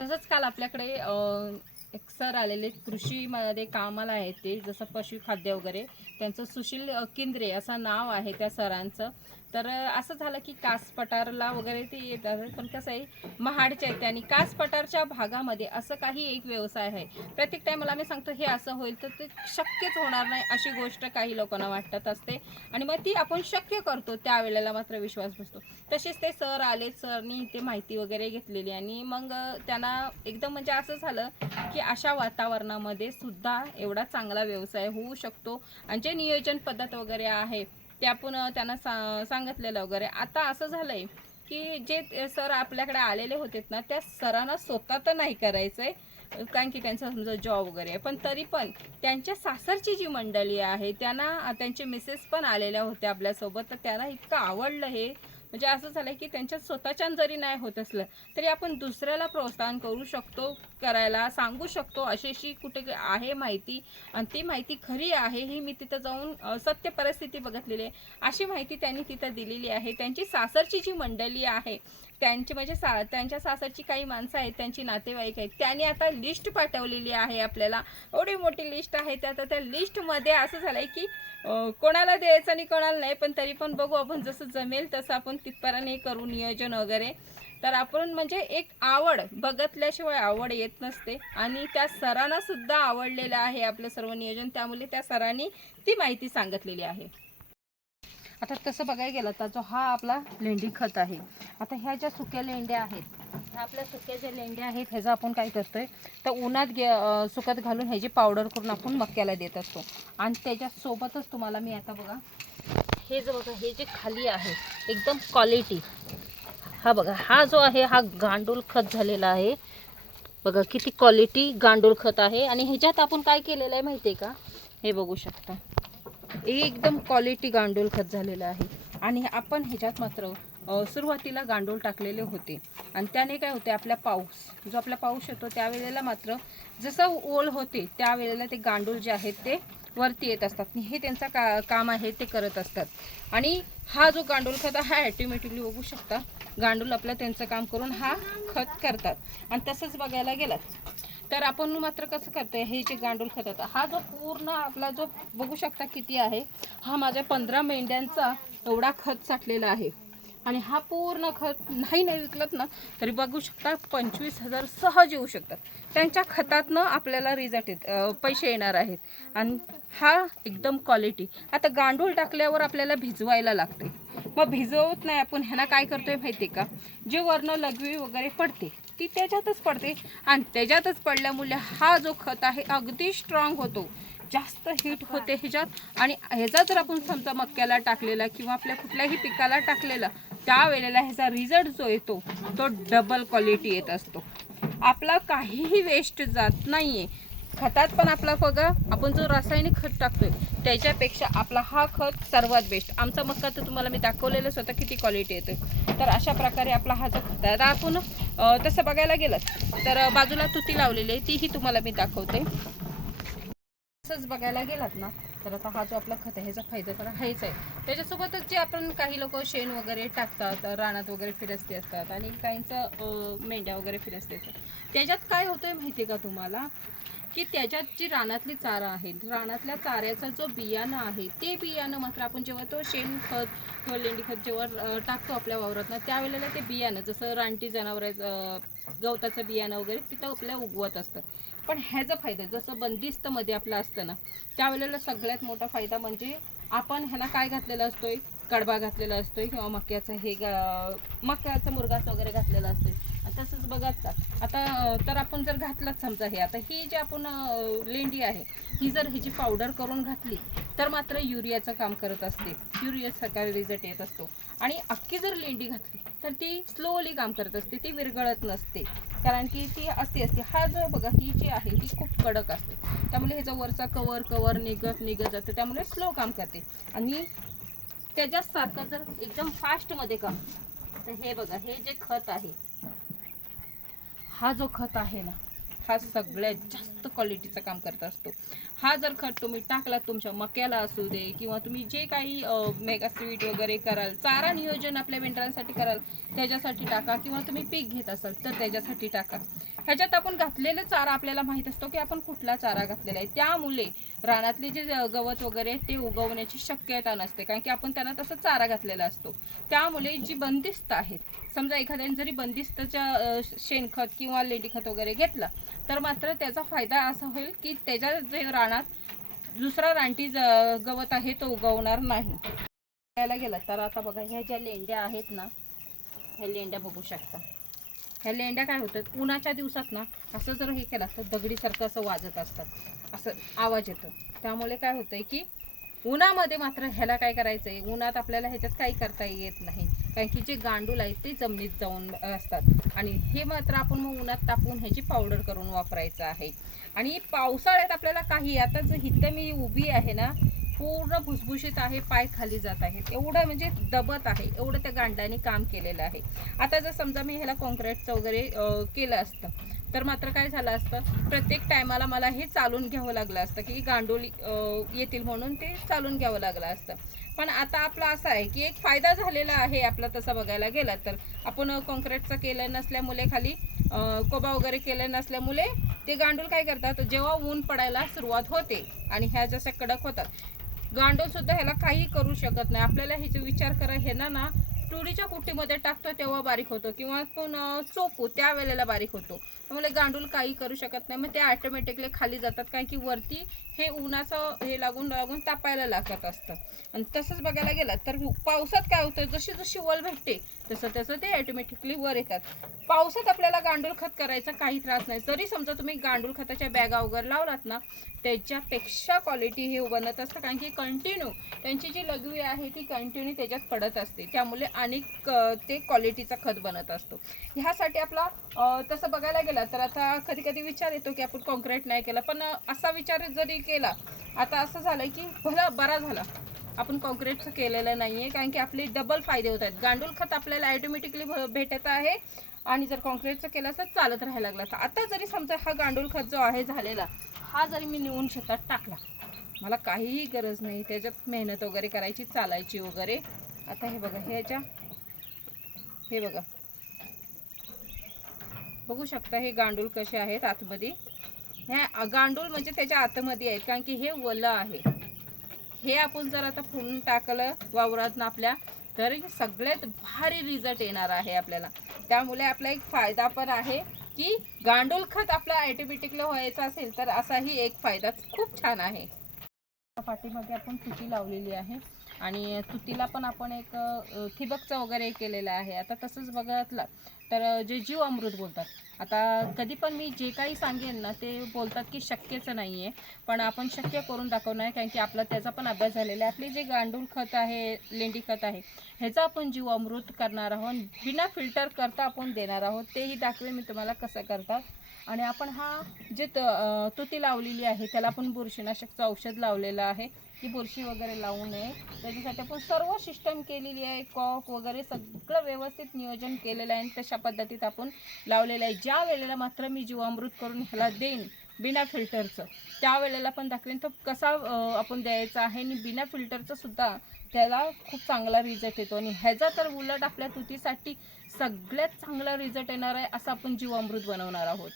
तसंच काल आपल्याकडे एक सर आलेले कृषीमध्ये कामाला आहेत ते जसं पशुखाद्य वगैरे. त्यांचं सुशील केंद्रे किंद्रे असं नाव आहे त्या सरांचं. तर असं झालं की कास पठारला वगैरे ते येतात. पण कसं आहे महाडच्या आहेत आणि कास पठारच्या भागामध्ये असं काही एक व्यवसाय आहे. प्रत्येक टाईमला मी सांगतो हे असं होईल तर ते शक्यच होणार नाही अशी गोष्ट काही लोकांना वाटत असते. आणि मग ती आपण शक्य करतो त्यावेळेला मात्र विश्वास बसतो. तसेच ते सर आले सरनी ते माहिती वगैरे घेतलेली आणि मग त्यांना एकदम म्हणजे असं झालं की अशा वातावरणामध्ये सुद्धा एवढा चांगला व्यवसाय होऊ शकतो. आणि जे नियोजन पद्धत वगैरे आहे ते आपण त्यांना सा सांगितलेलं वगैरे. आता असं झालंय की जे सर आपल्याकडे आलेले होते ना त्या सरांना स्वतः तर नाही करायचंय कारण की त्यांचा समजा जॉब वगैरे आहे. पण तरी पण त्यांच्या सासरची जी मंडळी आहे त्यांना त्यांचे मिसेस पण आलेल्या होत्या आपल्यासोबत तर त्यांना इतकं आवडलं हे. म्हणजे असं झालं की त्यांच्या स्वतःच्या जरी नाही होत असलं तरी आपण दुसऱ्याला प्रोत्साहन करू शकतो करायला सांगू शकतो अशीशी कुठे आहे माहिती. आणि ती माहिती खरी आहे ही मी तिथं जाऊन सत्य परिस्थिती बघितलेली आहे. अशी माहिती त्यांनी तिथं दिलेली आहे. त्यांची सासरची जी मंडळी आहे त्यांची म्हणजे सा त्यांच्या सासरची काही माणसं आहेत त्यांची नातेवाईक आहेत त्यांनी आता लिस्ट पाठवलेली आहे आपल्याला. एवढी मोठी लिस्ट आहे त्या आता त्या लिस्टमध्ये असं झालं आहे की कोणाला द्यायचं आणि कोणाला नाही पण तरी पण बघू आपण जसं जमेल तसं आपण तिथपर्यंत हे करू नियोजन वगैरे. तर आपण म्हणजे एक आवड बघतल्याशिवाय आवड येत नसते. आणि त्या सरांना सुद्धा आवडलेलं आहे आपलं सर्व नियोजन. त्यामुळे त्या सरांनी ती माहिती सांगितलेली आहे. आता तसं बघायला गेलं तर जो हा आपला लेंडी खत आहे आता ह्या ज्या सुक्या लेंड्या आहेत ह्या आपल्या सुक्या ज्या लेंड्या आहेत ह्याचं आपण काय करतोय तर उन्हात गे सुकत घालून ह्याची पावडर करून आपण मक्याला देत असतो. आणि त्याच्यासोबतच तुम्हाला मी आता बघा हे जे बघा हे जे खाली आहे एकदम क्वालिटी हा बघा हा जो आहे हा गांडूळ खत झालेला आहे. बघा किती क्वालिटी गांडूळ खत आहे. आणि ह्याच्यात आपण काय केलेलं आहे माहिती आहे का? हे बघू शकता. एकदम क्वालिटी गांडूळ खत झालेलं आहे. आणि आपण ह्याच्यात मात्र सुरुवातीला गांडूळ टाकलेले होते. आणि त्याने काय होते आपला पाऊस जो आपला पाऊस येतो त्यावेळेला मात्र जसं ओल होते त्यावेळेला ते गांडूळ जे आहेत ते वरती येत असतात. हे त्यांचा का काम आहे ते करत असतात. आणि हा जो गांडूळ खत हा ॲटोमॅटिकली बघू शकता गांडूळ आपलं त्यांचं काम करून हा खत करतात. आणि तसंच बघायला गेलात तर आपण मात्र कसं करतोय हे जे गांडूळ खत होतं हा जो पूर्ण आपला जो बघू शकता किती आहे हा माझ्या पंधरा मेंढ्यांचा एवढा खत साठलेला आहे. आणि हा पूर्ण खत नाही नाही विकलत ना तरी बघू शकता पंचवीस हजार सहज येऊ शकतात. त्यांच्या खतातनं आपल्याला रिझल्ट येत पैसे येणार आहेत. आणि हा एकदम क्वालिटी आता गांडूळ टाकल्यावर आपल्याला भिजवायला लागते मग भिजवत नाही आपण ह्यांना काय करतोय माहिती आहे का? जे वर्ण लघवी वगैरे पडते ती त्याच्यातच पडते. आणि त्याच्यातच पडल्यामुळे हा जो खत आहे अगदी स्ट्रॉंग होतो. जास्त हिट होते ह्याच्यात. आणि ह्याचा जर आपण समजा मक्याला टाकलेला किंवा आपल्या कुठल्याही पिकाला टाकलेला त्यावेळेला ह्याचा रिझल्ट जो येतो तो डबल क्वालिटी येत असतो. आपला काहीही वेस्ट जात नाहीये. खतात पण आपला बघा आपण जो रासायनिक खत टाकतोय त्याच्यापेक्षा आपला हा खत सर्वात बेस्ट आमचा मक्का तर तुम्हाला मी दाखवलेलं स्वतः किती क्वालिटी येते तर अशा प्रकारे आपला हा जो खत आहे आता आपण तसं बघायला गेलं तर बाजूला तुती लावलेली आहे तीही तुम्हाला मी दाखवते. तसंच बघायला गेलात ना तर आता हा जो आपला खत आहे ह्याचा फायदा तर आहेच आहे. त्याच्यासोबतच जे आपण काही लोक शेण वगैरे टाकतात रानात वगैरे फिरस्ते असतात आणि काहींचं मेंढ्या वगैरे फिरस्ते असतात. त्याच्यात काय होतंय माहिती का तुम्हाला? की त्याच्यात जी रानातली चारा आहे रानातल्या चाऱ्याचा जो बियाणं आहे ते बियाणं मात्र आपण जेव्हा तो शेण खत किंवा लेंडी खत जेव्हा टाकतो आपल्या वावरात ना त्यावेळेला ते बियाणं जसं रानटी जनावरांचं गवताचं बियाणं वगैरे तिथं आपल्या उगवत असतं. पण ह्याचा फायदा जसं बंदिस्तमध्ये आपलं असतं ना त्यावेळेला सगळ्यात मोठा फायदा म्हणजे आपण ह्याला काय घातलेला असतोय? कडबा घातलेला असतोय किंवा मक्याचं हे गा- मक्याचं मुरगास वगैरे घातलेला असतोय. तसंच बघत आता तर आपण जर घातलाच समजा हे आता ही जी आपण लेंडी आहे ही जर ह्याची पावडर करून घातली तर मात्र युरियाचं काम करत असते. युरिया सकाळी रिझल्ट येत असतो. आणि अख्खी जर लेंडी घातली तर ती स्लोली काम करत असते ती विरघळत नसते. कारण की ती असते असते. हा जो बघा ही जी आहे ही खूप कडक असते. त्यामुळे ह्याचा वरचा कवर कवर निघत निघत जातं. त्यामुळे स्लो काम करते. आणि त्याच्याच सारखं जर एकदम फास्टमध्ये काम तर हे बघा हे जे खत आहे हा जो खत आहे ना हा सगळ्यात जास्त क्वालिटीचं काम करत असतो. हा जर खत तुम्ही टाकलात तुमच्या मक्याला असू दे किंवा तुम्ही जे काही मेगा स्वीट वगैरे कराल चारा नियोजन आपल्या मेंढरांसाठी कराल त्याच्यासाठी टाका किंवा तुम्ही पीक घेत असाल तर त्याच्यासाठी टाका. ह्याच्यात आपण घातलेला चारा आपल्याला माहीत असतो की आपण कुठला चारा घातलेला आहे. त्यामुळे रानातले जे गवत वगैरे ते उगवण्याची शक्यता नसते. कारण की आपण त्यांना तसा चारा घातलेला असतो. त्यामुळे जी बंदिस्त आहेत समजा एखाद्याने जरी बंदिस्तच्या शेणखत किंवा लेंडीखत वगैरे घेतला तर मात्र त्याचा फायदा असा होईल की त्याच्या जे रानात दुसरा रानटी ज- गवत आहे तो उगवणार नाही. गेला तर आता बघा ह्या ज्या लेंड्या आहेत ना ह्या लेंड्या बघू शकता. ह्या लेंड्या काय होतात? उन्हाच्या दिवसात ना असं जर हे केलं तर दगडीसारखं असं वाजत असतात. असं आवाज येतो. त्यामुळे काय होतंय की उन्हामध्ये मात्र ह्याला काय करायचं आहे उन्हात आपल्याला ह्याच्यात काही करता येत नाही. कारण की जे गांडूल आहेत ते जमिनीत जाऊन असतात. आणि हे मात्र आपण मग उन्हात तापून ह्याची पावडर करून वापरायचं आहे. आणि पावसाळ्यात आपल्याला काही आता जर इथं मी उभी आहे ना पूर्ण भुसभुशीत आहे पाय खाली जात आहेत. एवढं म्हणजे दबत आहे एवढं त्या गांडाने काम केलेलं आहे. आता जर समजा मी ह्याला कॉन्क्रीटचं वगैरे केलं असतं तर मात्र काय झालं असतं प्रत्येक टायमाला मला हे चालून घ्यावं लागलं असतं की गांडूळ येतील म्हणून ते चालून घ्यावं लागलं असतं. पण आता आपला असा आहे की एक फायदा झालेला आहे आपला तसा बघायला गेला तर. आपण कॉन्क्रीटचं केलं नसल्यामुळे खाली कोबा वगैरे केलं नसल्यामुळे ते गांडूळ काय करतात जेव्हा ऊन पडायला सुरुवात होते आणि ह्या जशा कडक होतात गांडूळ सुद्धा ह्याला काही करू शकत नाही. आपल्याला ह्याचा विचार करा हे ना ना तुरीच्या कुट्टीमध्ये टाकतो तेव्हा बारीक होतो किंवा कोण चोपू त्या वेळेला बारीक होतो. त्यामुळे गांडूळ काही करू शकत नाही. मग ते ऑटोमॅटिकली खाली जातात कारण की वरती हे उन्हाचं हे लागून लागून तापायला लागत असतं. आणि तसंच बघायला गेलं तर पावसात काय होतं? जशी जशी वल भेटते तसं तसं ते ऑटोमॅटिकली वर येतात. पावसात आपल्याला गांडूळ खत करायचा काही त्रास नाही. जरी समजा तुम्ही गांडूळ खताच्या बॅगा वगैरे लावलात ना त्याच्यापेक्षा क्वालिटी हे बनत असतं. कारण की कंटिन्यू त्यांची जी लघवी आहे ती कंटिन्यू त्याच्यात पडत असते. त्यामुळे अनेक ते क्वालिटीचा खत बनत असतो. ह्यासाठी आपला तसं बघायला गेला तर आता कधी कधी विचार येतो की आपण कॉन्क्रीट नाही केला. पण असा विचार जरी केला आता असं झालं की भला बरा झाला. आपण कॉन्क्रीटचं केलेलं नाही आहे कारण की आपले डबल फायदे होत आहेत. गांडूळ खत आपल्याला ॲटोमॅटिकली भेटत आहे आणि जर कॉन्क्रीटचं केलं असं चालत राहायला लागलं तर आता जरी समजा हा गांडूळ खत जो आहे झालेला हा जरी मी नेऊन शेतात टाकला मला काहीही गरज नाही. त्याच्यात मेहनत वगैरे करायची चालायची वगैरे. आता हे बघा ह्याच्या हे बघा. बघू शकता हे गांडूळ कसे आहेत आतमध्ये. ह्या गांडूळ म्हणजे त्याच्या आतमध्ये आहेत कारण की हे वलं आहे. हे आपण जर आता फोडून टाकलं वावरात आपल्या तर सगळ्यात भारी रिझल्ट येणार आहे आपल्याला. त्यामुळे आपला एक फायदा पण आहे की गांडूळ खत आपला ऑटोमॅटिकली व्हायचा असेल तर असाही एक फायदा खूप छान आहे. पाठीमध्ये आपण फुटी लावलेली आहे. आणि तुतीला पण आपण एक ठिबकचं वगैरे केलेलं आहे. आता तसंच बघितलं तर जे जीव अमृत बोलतात. आता कधी पण मी जे काही सांगेन ना ते बोलतात की शक्यच नाही आहे पण आपण शक्य करून दाखवणार आहे कारण की आपला त्याचा पण अभ्यास झालेला आहे. आपले जे गांडूळ खत आहे लेंडी खत आहे ह्याचा आपण जीव अमृत करणार आहोत. बिना फिल्टर करता आपण देणार आहोत. तेही दाखवे मी तुम्हाला कसं करतात. आणि आपण हा जे त तुती लावलेली आहे त्याला आपण बुरशीनाशकचं औषध लावलेलं आहे. की बुरशी वगैरे लावू नये. त्याच्यासाठी आपण सर्व सिस्टम केलेली आहे कॉक वगैरे सगळं व्यवस्थित नियोजन केलेलं आहे आणि तशा पद्धतीत आपण लावलेलं आहे. ज्या वेळेला मात्र मी जीवामृत करून ह्याला देईन बिना फिल्टरचं त्यावेळेला पण दाखवेन. तो कसा आपण द्यायचा आहे आणि बिना फिल्टरचं सुद्धा त्याला खूप चांगला रिझल्ट येतो. आणि ह्याचा तर उलट आपल्या तुतीसाठी सगळ्यात चांगला रिझल्ट येणार आहे असं आपण जीवामृत बनवणार आहोत.